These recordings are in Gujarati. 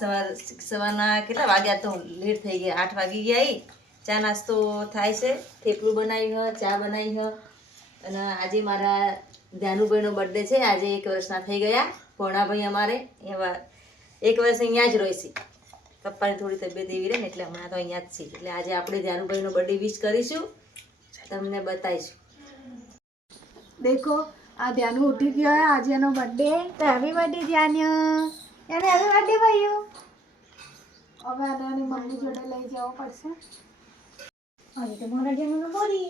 સવારના કેટલા વાગ્યા તો લેટ થઈ ગયા, 8 વાગી ગયા. ચા નાસ્તો થાય છે, થેપલું બનાવ્યું હ, ચા બનાવી હ. અને આજે મારા ધ્યાનુભાઈનો બર્થડે છે. આજે 1 વર્ષના થઈ ગયા. ભોણાભાઈ અમારે એવા 1 વર્ષ અહીંયા જ રહે છે. પપ્પાની થોડી તબિયત એવી રહે ને એટલે હમણાં તો અહીંયા જ છે. એટલે આજે આપણે ધ્યાનુભાઈનો બર્થડે વિશ કરીશું, તમને બતાવીશું. देखो आ ध्यान उठी गयो है आज एनो बर्थडे तो हैप्पी बर्थडे ध्यान यानी हैप्पी बर्थडे भाईयो अब आनानी मम्मी जोड़े लई जाओ પડશે આજે તો મોરા ध्यान બોલી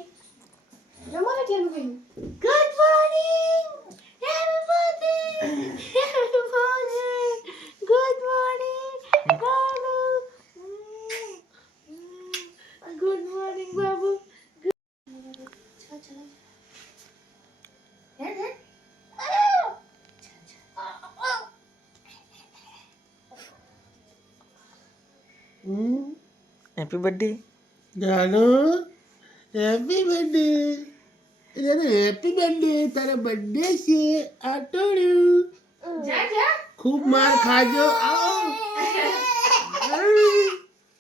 જો મોરા ध्यान ભાઈ good morning happy birthday good morning good morning બાબુ હેપી બર્થડે જાનો હેપી બર્થડે હેપી બર્થડે તારા બર્થડે છે આટોડ્યું જા જા ખૂબ માર ખાજો આવો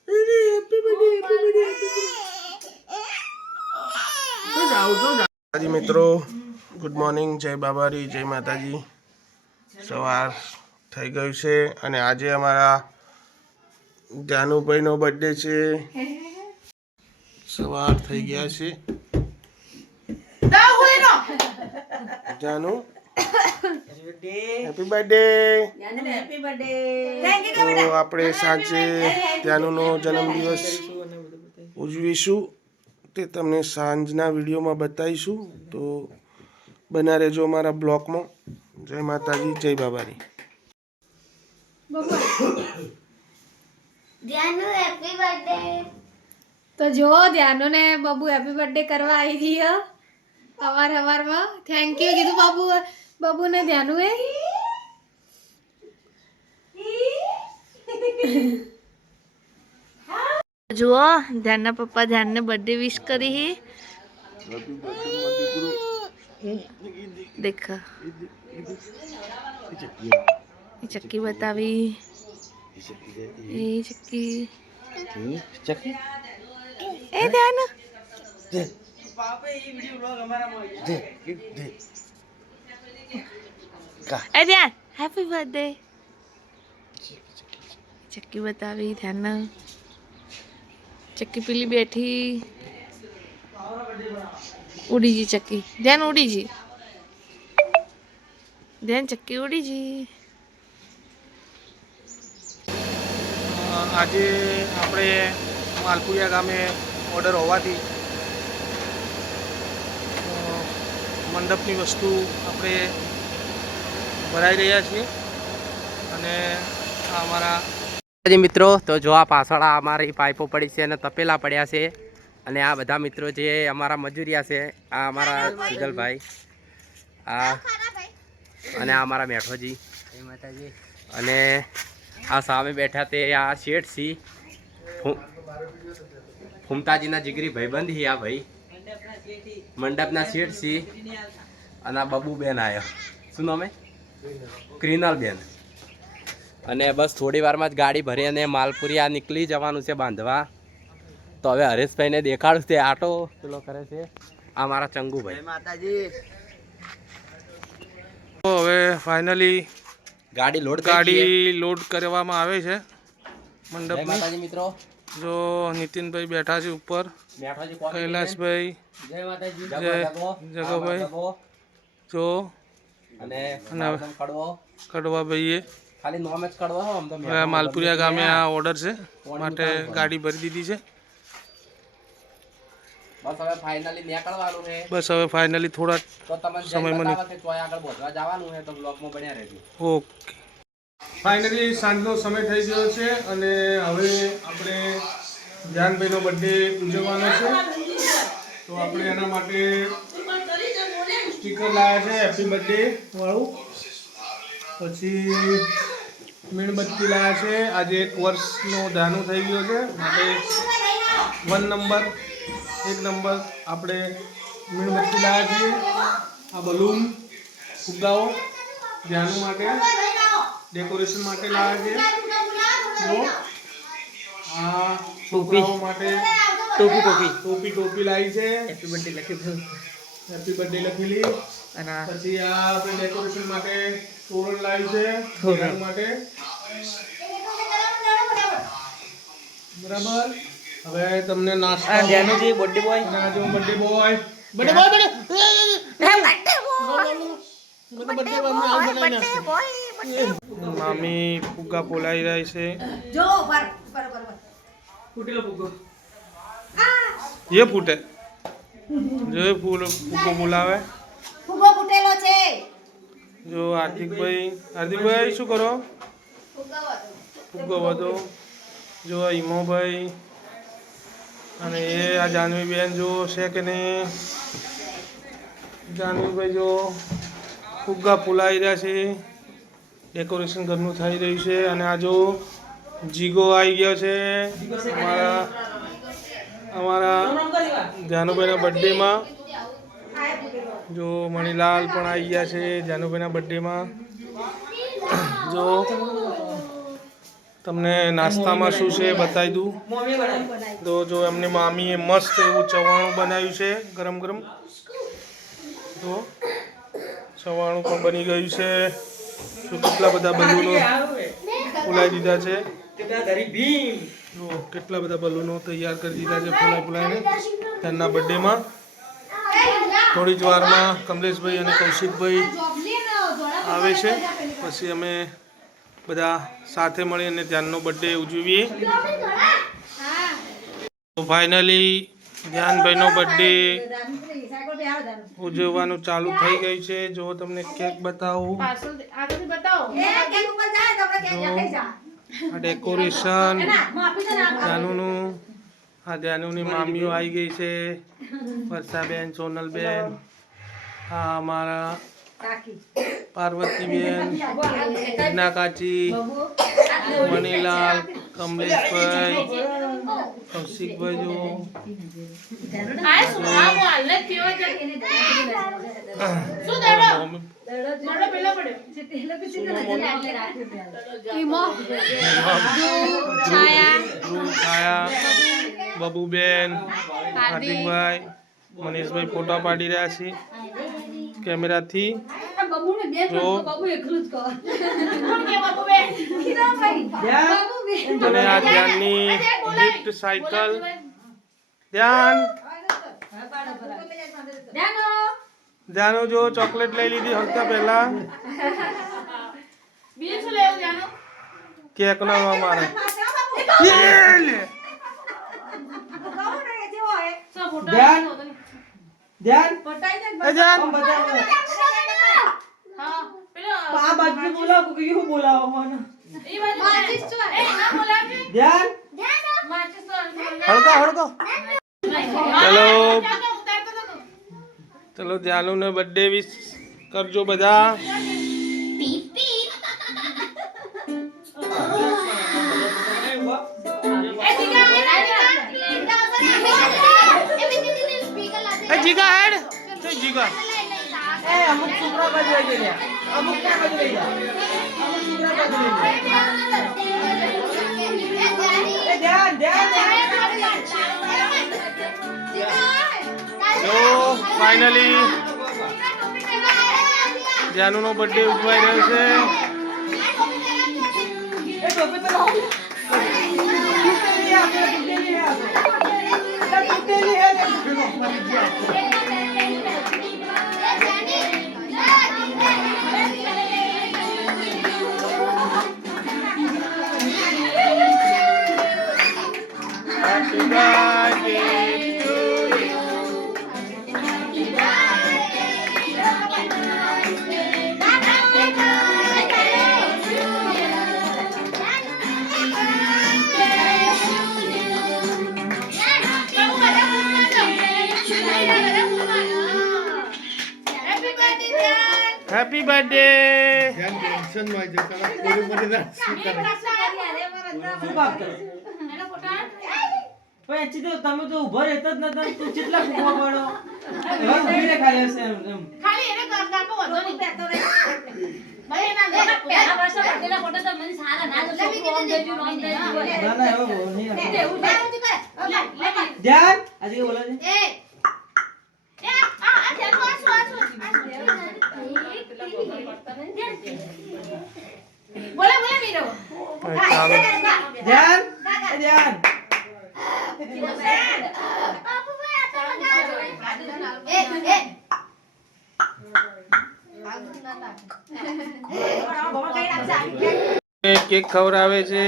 હેપી બર્થડે માતાજી મિત્રો ગુડ મોર્નિંગ જય બાબારી જય માતાજી સવાર થઈ ગયું છે અને આજે અમારા જાનુભાઈનો બર્થડે છે સવાર થઈ ગયા છે Janu happy birthday happy birthday. તો આપણે સાંજે જાનુનો જન્મદિવસ ઉજવીશું તે તમને સાંજના વિડીયોમાં બતાવીશું તો બના રહેજો અમારા બ્લોગમાં જય માતાજી જય બાબારી ધ્યાનુ હેપી બર્થડે તો જો ધ્યાનુ ને બાબુ હેપી બર્થડે કરવા આવી ગઈ હવારમાં થેન્ક યુ કીધું બાબુ ને ધ્યાનુ એ જુઓ ધ્યાનના પપ્પા ધ્યાનને બર્થડે વિશ કરી. દેખ ચક્કી બતાવી એ ચક્કી એ ધ્યાન એ ધ્યાન હેપી બર્થડે ચક્કી બતાવી ધ્યાન ચક્કી પેલી બેઠી ઉડી જી ચક્કી ધ્યાન ઉડી જી ધ્યાન ચક્કી ઉડી જી. આજે આપણે માલપુરિયા ગામે ઓર્ડર હોવાથી મંડપની વસ્તુ આપણે ભરાઈ રહ્યા છીએ અને આ અમારા મિત્રો તો જો આ પાછળ અમારી પાઇપો પડી છે અને તપેલા પડ્યા છે અને આ બધા મિત્રો જે અમારા મજૂરિયા છે આ અમારા સુજલભાઈ આ અને આ અમારા મેઠોજી અને આ સામે બેઠા તે આ શેઠ સી ફૂમતાજીના જીગરી ભાઈબંધ હી આ ભાઈ મંડપના શેઠ સી અને આ બબુબેન આવ્યો શું નામે ક્રિનલબેન અને બસ થોડી વારમાં જ ગાડી ભરી અને માલપુરિયા નીકળી જવાનું છે બાંધવા તો હવે હરેશભાઈને દેખાડું તે આટો પેલો કરે છે આ મારા ચંગુભાઈ માતાજી તો હવે ફાઇનલી ગાડી લોડ કરવામાં આવે છે મંડપ માતાજી મિત્રો જો નીતિનભાઈ બેઠા છે ઉપર કૈલાસભાઈ જય માતાજી જગોભાઈ જો અને કડવાભાઈએ ખાલી નોમ જ કડવા હો આમ તો માલપુરિયા ગામે આ ઓર્ડર છે માટે ગાડી ભરી દીધી છે બસ હવે ફાઇનલી નીકળવાનું છે બસ હવે ફાઇનલી થોડા તો તમને સમયમાં ચોય આગળ બોધવા જવાનું છે તો બ્લોકમાં બન્યા રહેજો. ઓકે ફાઇનલી સાંજનો સમય થઈ ગયો છે અને હવે આપણે જાનભાઈનો બર્થડે ઉજવવાનો છે તો આપણે એના માટે સ્ટીકર લાવ્યા છે હેપી બર્થડે વાળું પછી મીણબત્તી લાવ્યા છે આજે 1 વર્ષનો ધાનું થઈ ગયો છે માટે 1 નંબર 1 નંબર આપણે મીણબત્તી લાવ્યા છીએ આ બલૂન ફુગ્ગાઓ ધ્યાન માટે ડેકોરેશન માટે લાવ્યા છે જો આ છોકરાઓ માટે ટોપી લાવી છે. હેપી બર્થડે લખેલી. અને પછી આ આપણે ડેકોરેશન માટે તોરણ લાવી છે ઘર માટે. બરાબર. હવે તમને નાસ્તા ધ્યાનુજી બર્થડે બોય બર્થડે બોય મામી ફુગ્ગા પોલાઈ રહી છે. જો પર ये फूटे जो फूको बोलावे ફુગો ફૂટેલો છે. जो हार्दिकભાઈ શું કરો? ફુગ્ગો બધો. જો ઈમોભાઈ અને એ આ જાનવીબેન જો છે કે નહીં? જાનવીભાઈ જો ફુગ્ગા ફૂલાઈ રહ્યા છે. ડેકોરેશન ઘરનું થઈ રહ્યું છે. અને આ જો જીગો આવી ગયો છે અમારા જાનુભાઈના બર્થડેમાં. જો મણીલાલ પણ આવી ગયા છે જાનુભાઈના બર્થડેમાં. જો તમને નાસ્તામાં શું છે બતાવી દઉં. તો જો એમની મામીએ મસ્ત એવું ચવાણું બનાવ્યું છે ગરમ ગરમ. તો ચવાણું પણ બની ગયું છે. તો કેટલા બધા બલૂનો ફૂલાઈ દીધા છે. જો કેટલા બધા બલૂનો તૈયાર કરી દીધા છે ફૂલાઈને તેમના બર્થડેમાં. થોડી જ વારમાં કમલેશભાઈ અને કૌશિકભાઈ આવે છે. પછી અમે બધા સાથે મળીને ધ્યાનનો બર્થડે ઉજવીએ. તો ફાઇનલી ધ્યાનભાઈનો બર્થડે ઉજવવાનું ચાલુ થઈ ગયું છે. જો તમને કેક બતાવું. આ ડેકોરેશન ધ્યાનુનું. આ ધ્યાનુની મામીઓ આવી ગઈ છે. વર્ષાબેન, સોનલબેન, આ અમારા પાર્વતીબેન, હિના કાચી, મણીલાલ, કમલેશભાઈ, કૌશિકભાઈ જો બબુબેન, હાર્દિકભાઈ, મનીષભાઈ ફોટા પાડી રહ્યા છે કેમેરાથી. જો અને આ ધ્યાનની ગિફ્ટ સાયકલ. ધ્યાનો જો ચોકલેટ લઈ લીધી હલતા પહેલા. કેક નો મારે ચલો ધ્યાનુ ને બર્થડે વિશ કરજો બધા. જીગા હેડ જીગા અમુક છોકરા બાજુ આવી ગયા. અમુક ક્યાં બાજુ લઈ જા. જો ફાઇનલી જાનુ નો બર્થડે ઉજવાઈ રહ્યો છે. Happy birthday to you. Happy birthday. તમે તો ઉભા રહેતા જ નતા. તું કેટલા ફૂકવા પડો ખાલી હશે એમ ખાલી એને કાકો વધો નહીં. ભાઈ એના પહેલા વર્ષે બર્થડે ના ફોટો તો મને સારા ના ના હવે બોલ નહીં ધ્યાન આજે કે બોલે છે ધ્યાન ધ્યાન કેક ખવડાવે છે.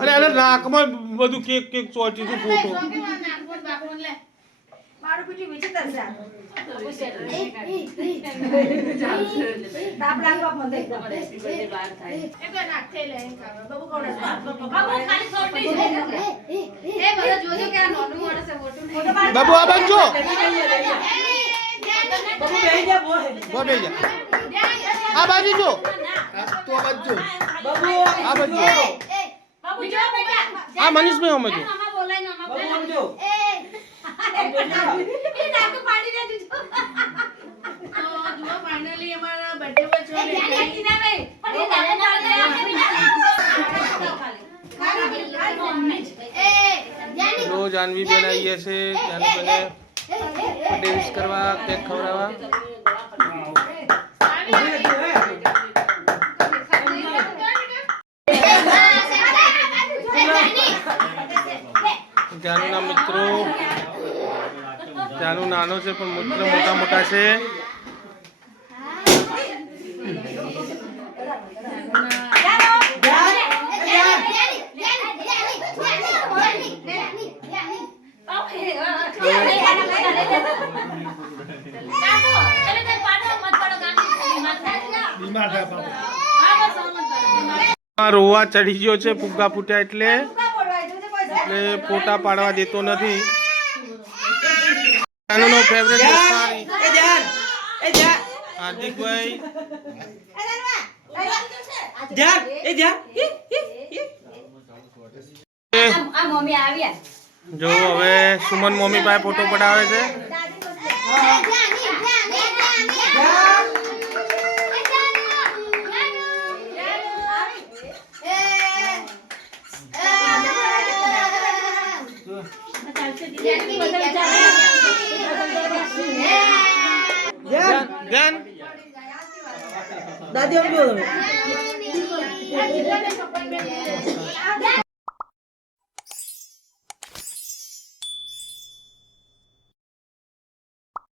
અરે અરે નાકમાં બધું કેક કેક ચોટી શું ફોટો. બાબુ આ બાજુ બબુ બેહી જા બોલ બેહી જા. આ બાજુ જો તું આ બાજુ જો. બબુ આ બાજુ આ મનીષભાઈ અમે જો. બબુ આમ જો જો જાનવી બેન આવીએ છે. જાનવી બેને બર્થડે વિશ કરવા કેક ખવડાવવા. જાનુના મિત્રો જાનુ નાનો છે પણ મિત્ર મોટા મોટા છે. રોવા ચડી ગયો છે ફુગ્ગા ફૂટ્યા એટલે ફોટા પાડવા દેતો નથી. જાનુનો ફેવરેટ દોસ્તાર એ ધ્યાન હાર્દિકભાઈ. ધ્યાન એ ધ્યાન જો હવે સુમન મમ્મી પાસે ફોટો પડાવે છે. ધ્યાન દાદી આમ જો તમે